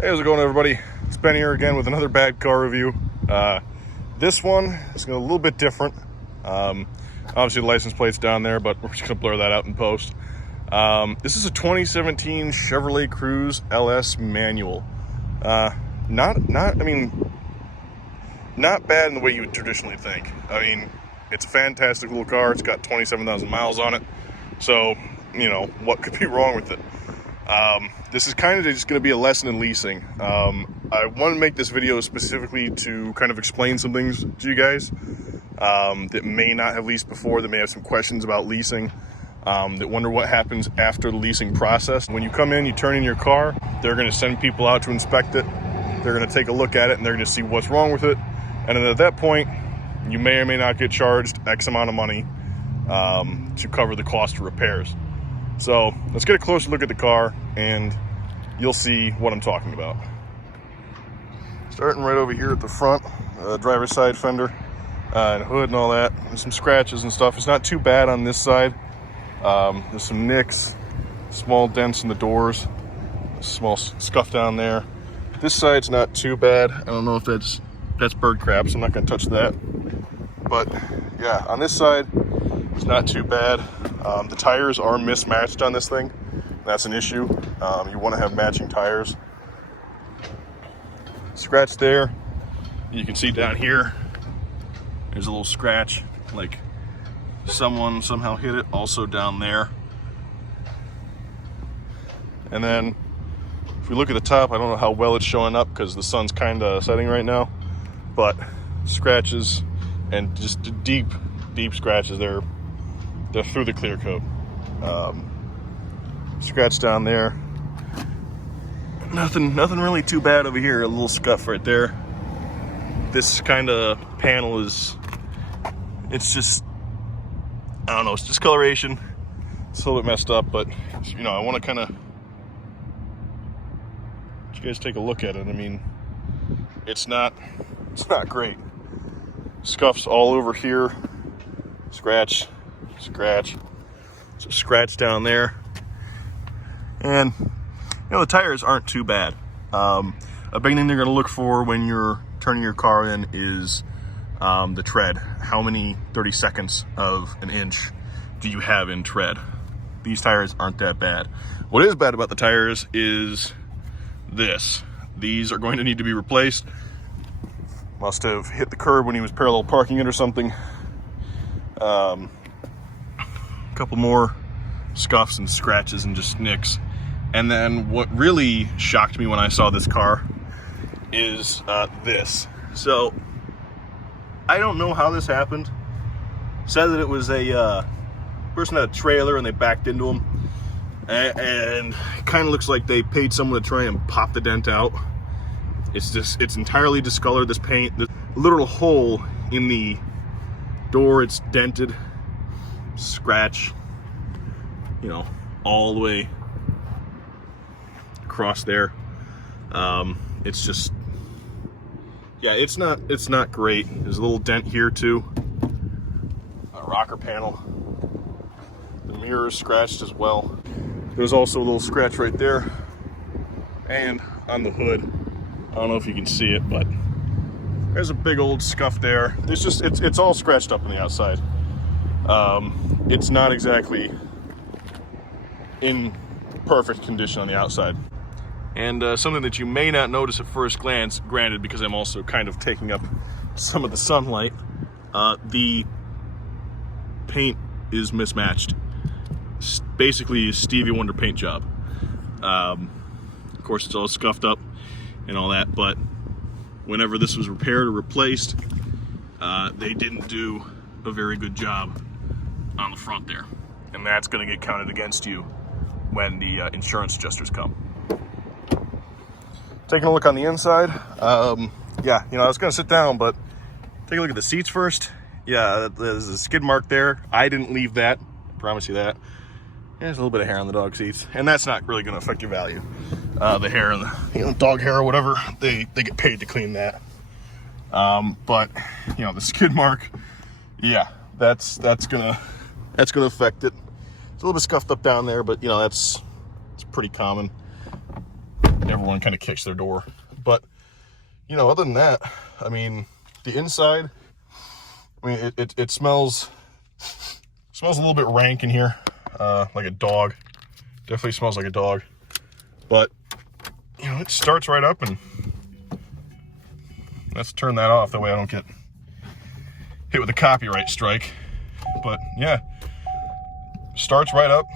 Hey, how's it going, everybody? It's Ben here again with another bad car review. This one is a little bit different. Obviously the license plate's down there, but we're just gonna blur that out in post. This is a 2017 Chevrolet Cruze LS Manual. Not bad in the way you would traditionally think. I mean, it's a fantastic little car. It's got 27,000 miles on it. So, you know, what could be wrong with it? This is kind of just going to be a lesson in leasing. I want to make this video specifically to kind of explain some things to you guys that may not have leased before, that may have some questions about leasing, that wonder what happens after the leasing process. When you come in, you turn in your car, they're going to send people out to inspect it. They're going to take a look at it and they're going to see what's wrong with it. And then at that point, you may or may not get charged X amount of money to cover the cost of repairs. So let's get a closer look at the car and you'll see what I'm talking about. Starting right over here at the front, driver's side fender and hood and all that. There's some scratches and stuff. It's not too bad on this side. There's some nicks, small dents in the doors, a small scuff down there. This side's not too bad. I don't know if that's bird crap, so I'm not gonna touch that. But yeah, on this side, it's not too bad. The tires are mismatched on this thing. That's an issue. You want to have matching tires. Scratch there. You can see down here, there's a little scratch, like someone somehow hit it. Also down there. And then if we look at the top, I don't know how well it's showing up because the sun's kind of setting right now, but scratches and just deep scratches there. They're through the clear coat. Scratch down there. Nothing really too bad over here. A little scuff right there. This kind of panel is, it's just, I don't know, it's discoloration. It's a little bit messed up, but you know, I want to kind of let you guys take a look at it. I mean, it's not great. Scuffs all over here. Scratch. So scratch down there. And you know, the tires aren't too bad. A big thing they're going to look for when you're turning your car in is the tread. How many 30-seconds of an inch do you have in tread? These tires aren't that bad. What is bad about the tires is this. These are going to need to be replaced. Must have hit the curb when he was parallel parking it or something. Couple more scuffs and scratches and just nicks. And then what really shocked me when I saw this car is this. So I don't know how this happened. Said that it was a person had a trailer and they backed into him, and it kind of looks like they paid someone to try and pop the dent out. It's entirely discolored. This paint, the literal hole in the door, it's dented. Scratch, you know, all the way across there. It's just, yeah, it's not great. There's a little dent here too. A rocker panel. The mirror is scratched as well. There's also a little scratch right there, and on the hood. I don't know if you can see it, but there's a big old scuff there. There's just, it's all scratched up on the outside. It's not exactly in perfect condition on the outside. And something that you may not notice at first glance, granted because I'm also kind of taking up some of the sunlight, the paint is mismatched. Basically a Stevie Wonder paint job. Of course it's all scuffed up and all that, but whenever this was repaired or replaced, they didn't do a very good job on the front there, and that's going to get counted against you when the insurance adjusters come. Taking a look on the inside, yeah, you know, I was going to sit down, but take a look at the seats first. Yeah, there's a skid mark there. I didn't leave that, I promise you that. There's a little bit of hair on the dog seats, and that's not really going to affect your value. The hair and the dog hair or whatever, they get paid to clean that. But you know, the skid mark, yeah, that's gonna affect it. It's a little bit scuffed up down there, but you know, it's pretty common. everyone kind of kicks their door. But, you know, other than that, I mean, the inside, I mean, it smells a little bit rank in here, like a dog. Definitely smells like a dog. But, you know, it starts right up, and let's turn that off. That way I don't get hit with a copyright strike. But, yeah, starts right up.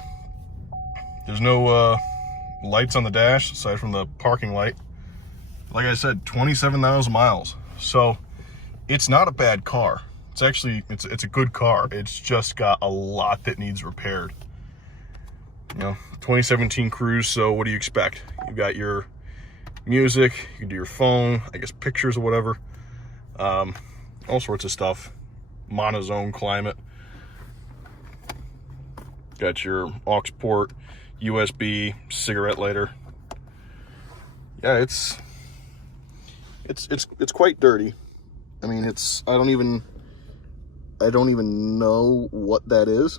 There's no lights on the dash aside from the parking light. Like I said, 27,000 miles. So it's not a bad car. It's actually, it's a good car. It's just got a lot that needs repaired. You know, 2017 Cruze, so what do you expect? You got your music, you can do your phone, I guess pictures or whatever. All sorts of stuff. Monozone climate. Got your aux port, USB, cigarette lighter. Yeah, it's quite dirty. I mean, I don't even know what that is.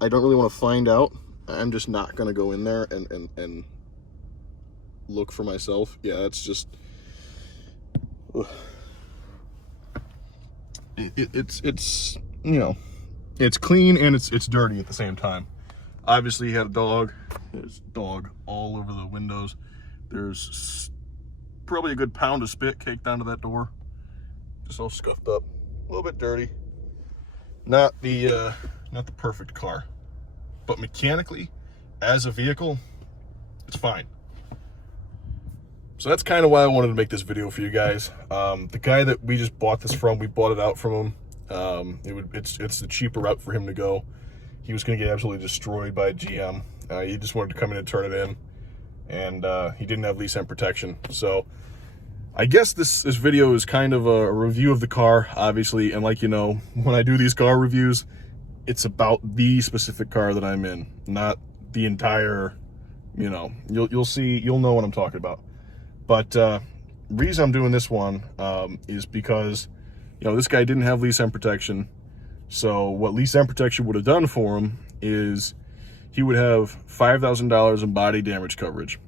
I don't really want to find out. I'm just not going to go in there and look for myself. Yeah, it's just... It's you know, it's clean and it's dirty at the same time. Obviously, you had a dog. There's dog all over the windows. There's probably a good pound of spit caked onto that door. Just all scuffed up. A little bit dirty. Not the perfect car. But mechanically, as a vehicle, it's fine. So that's kind of why I wanted to make this video for you guys. The guy that we just bought this from, we bought it out from him. It's the cheaper route for him to go. He was going to get absolutely destroyed by GM. He just wanted to come in and turn it in. And he didn't have lease and protection. So I guess this video is kind of a review of the car, obviously. And like you know, when I do these car reviews, it's about the specific car that I'm in, not the entire, you know, you'll know what I'm talking about. But reason I'm doing this one is because, you know, this guy didn't have lease and protection. So what lease and protection would have done for him is he would have $5,000 in body damage coverage,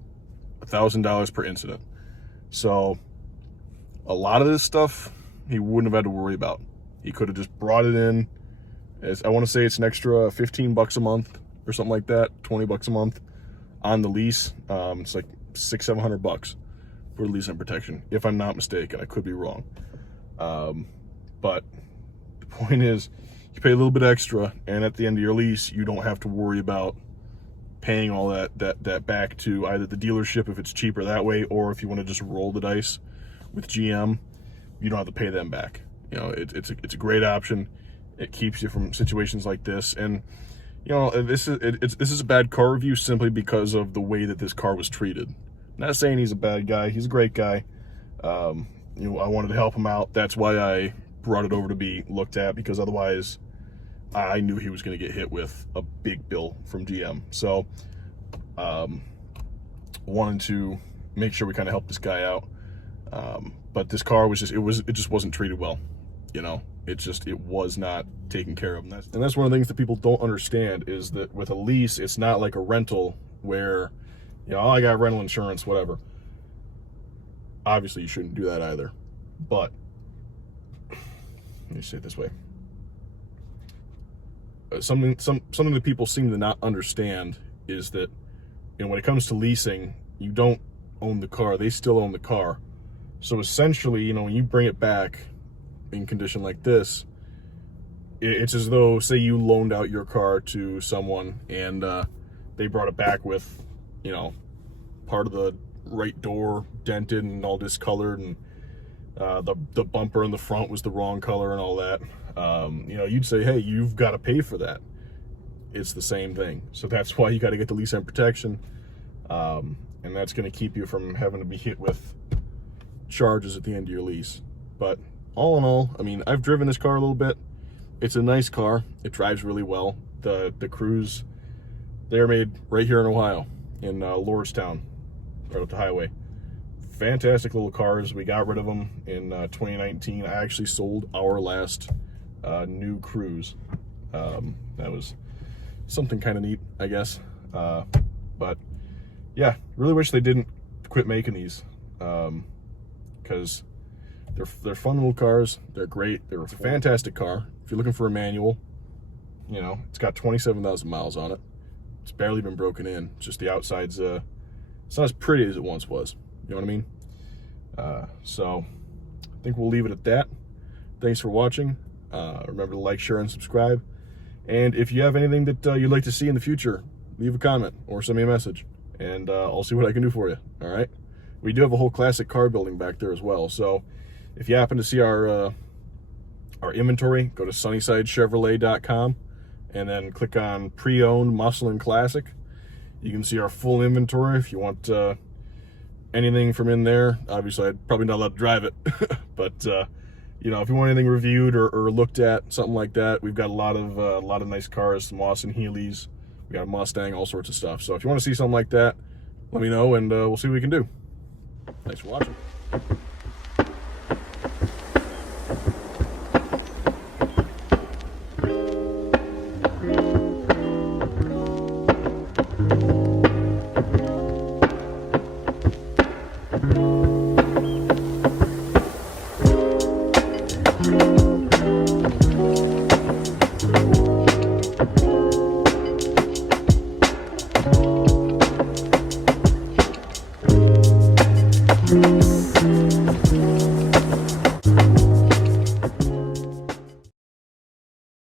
$1,000 per incident. So a lot of this stuff he wouldn't have had to worry about. He could have just brought it in. As I want to say it's an extra 15 bucks a month or something like that, 20 bucks a month on the lease. It's like $600-700 for lease and protection, if I'm not mistaken. I could be wrong. But the point is, you pay a little bit extra, and at the end of your lease, you don't have to worry about paying all that back to either the dealership if it's cheaper that way, or if you want to just roll the dice with GM, you don't have to pay them back. You know, it's a great option. It keeps you from situations like this. And you know, this is a bad car review simply because of the way that this car was treated. Not saying he's a bad guy. He's a great guy. You know, I wanted to help him out. That's why I brought it over to be looked at, because otherwise I knew he was going to get hit with a big bill from GM. So wanted to make sure we kind of help this guy out. But this car was it just wasn't treated well. You know, it was not taken care of. And that's one of the things that people don't understand, is that with a lease, it's not like a rental where, you know, oh, I got rental insurance, whatever. Obviously, you shouldn't do that either. But let me say it this way. Something that people seem to not understand is that, you know, when it comes to leasing, you don't own the car. They still own the car. So essentially, you know, when you bring it back in condition like this, it's as though, say you loaned out your car to someone and they brought it back with, you know, part of the right door dented and all discolored, and the bumper in the front was the wrong color and all that. You know, you'd say, hey, you've got to pay for that. It's the same thing. So that's why you got to get the lease and protection. And that's going to keep you from having to be hit with charges at the end of your lease. But all in all, I mean, I've driven this car a little bit. It's a nice car. It drives really well. The Cruze, they're made right here in Ohio, in Lordstown, right up the highway. Fantastic little cars. We got rid of them in 2019. I actually sold our last new Cruze. That was something kind of neat, I guess. But yeah, really wish they didn't quit making these, because they're fun little cars. They're great. It's a fantastic car. If you're looking for a manual, you know, it's got 27,000 miles on it. It's barely been broken in. It's just the outside's it's not as pretty as it once was. You know what I mean? So I think we'll leave it at that. Thanks for watching. Remember to like, share, and subscribe. And if you have anything that you'd like to see in the future, leave a comment or send me a message, and I'll see what I can do for you. All right? We do have a whole classic car building back there as well. So if you happen to see our inventory, go to sunnysidechevrolet.com and then click on pre-owned muscle and classic. You can see our full inventory. If you want anything from in there, obviously I'd probably not allowed to drive it, but you know, if you want anything reviewed or looked at, something like that, we've got a lot of nice cars, some Austin Healey's, we got a Mustang, all sorts of stuff. So if you want to see something like that, let me know, and we'll see what we can do. Thanks for watching.